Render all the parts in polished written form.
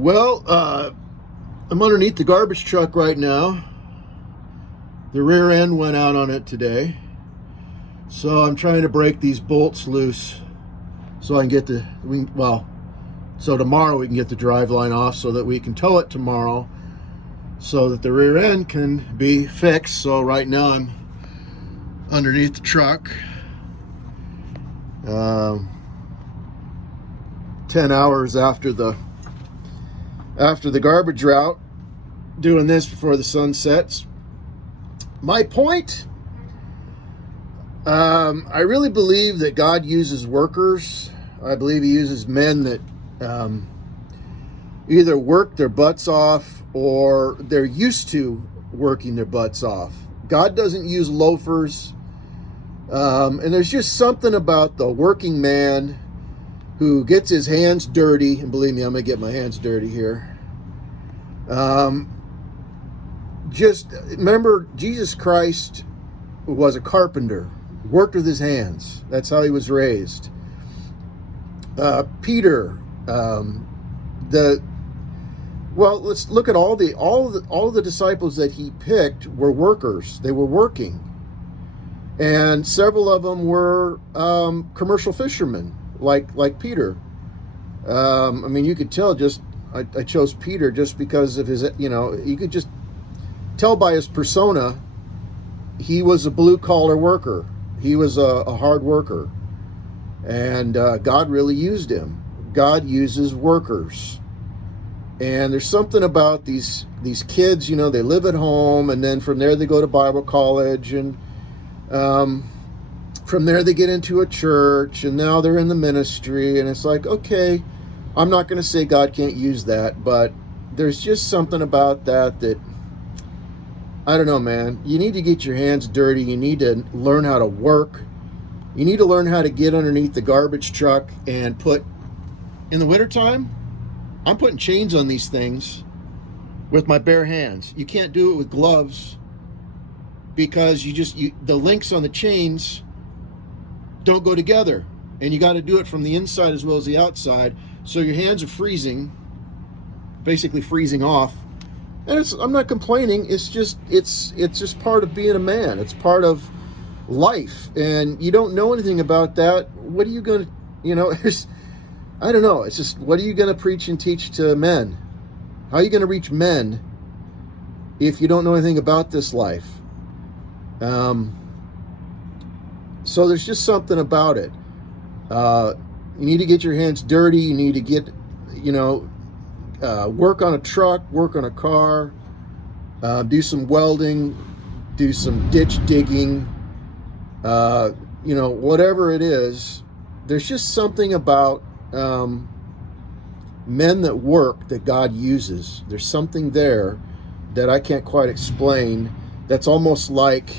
Well, I'm underneath the garbage truck right now. The rear end went out on it today. So I'm trying to break these bolts loose so I can get so tomorrow we can get the driveline off so that we can tow it tomorrow so that the rear end can be fixed. So right now I'm underneath the truck. 10 hours after the garbage route, doing this before the sun sets. My point, I really believe that God uses workers. I believe he uses men that either work their butts off or they're used to working their butts off. God doesn't use loafers. And there's just something about the working man who gets his hands dirty, and believe me, I'm going to get my hands dirty here. Just remember, Jesus Christ was a carpenter, worked with his hands. That's how he was raised. Peter, let's look at all the disciples that he picked were workers. They were working, and several of them were commercial fishermen, like Peter. I mean, you could tell I chose Peter just because of his, you could just tell by his persona, he was a blue-collar worker. He was a hard worker. And God really used him. God uses workers. And there's something about these kids, they live at home, and then from there they go to Bible college, and from there they get into a church, and now they're in the ministry, and it's like, okay, I'm not going to say God can't use that, but there's just something about that I don't know, man. You need to get your hands dirty. You need to learn how to work. You need to learn how to get underneath the garbage truck and in the wintertime, I'm putting chains on these things with my bare hands. You can't do it with gloves because the links on the chains don't go together, and you got to do it from the inside as well as the outside, so your hands are freezing, basically freezing off. And I'm not complaining. It's just part of being a man. It's part of life, and you don't know anything about that. What are you going to, I don't know. It's just, what are you going to preach and teach to men? How are you going to reach men if you don't know anything about this life? So there's just something about it. You need to get your hands dirty. You need to get, work on a truck, work on a car, do some welding, do some ditch digging, whatever it is. There's just something about men that work that God uses. There's something there that I can't quite explain. That's almost like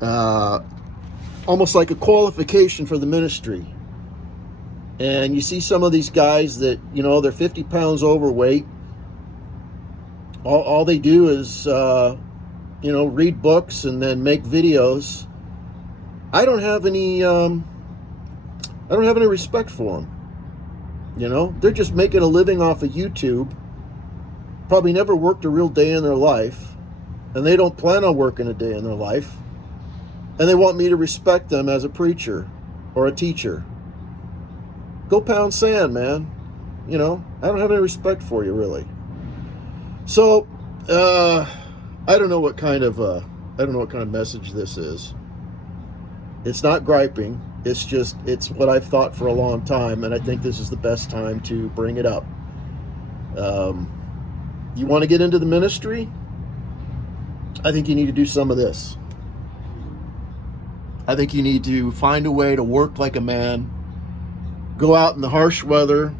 a qualification for the ministry. And you see some of these guys that, they're 50 pounds overweight. All they do is, read books and then make videos. I don't have any respect for them. They're just making a living off of YouTube. Probably never worked a real day in their life. And they don't plan on working a day in their life. And they want me to respect them as a preacher or a teacher. Go pound sand, man. I don't have any respect for you, really. So, I don't know what kind of message this is. It's not griping. It's what I've thought for a long time, and I think this is the best time to bring it up. You want to get into the ministry? I think you need to do some of this. I think you need to find a way to work like a man. Go out in the harsh weather,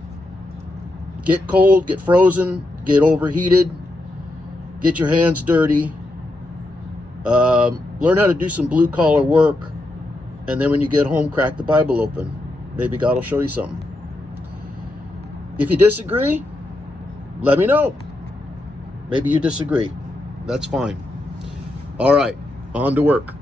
get cold, get frozen, get overheated, get your hands dirty, learn how to do some blue-collar work, and then when you get home, crack the Bible open. Maybe God will show you something. If you disagree, let me know. Maybe you disagree. That's fine. All right, on to work.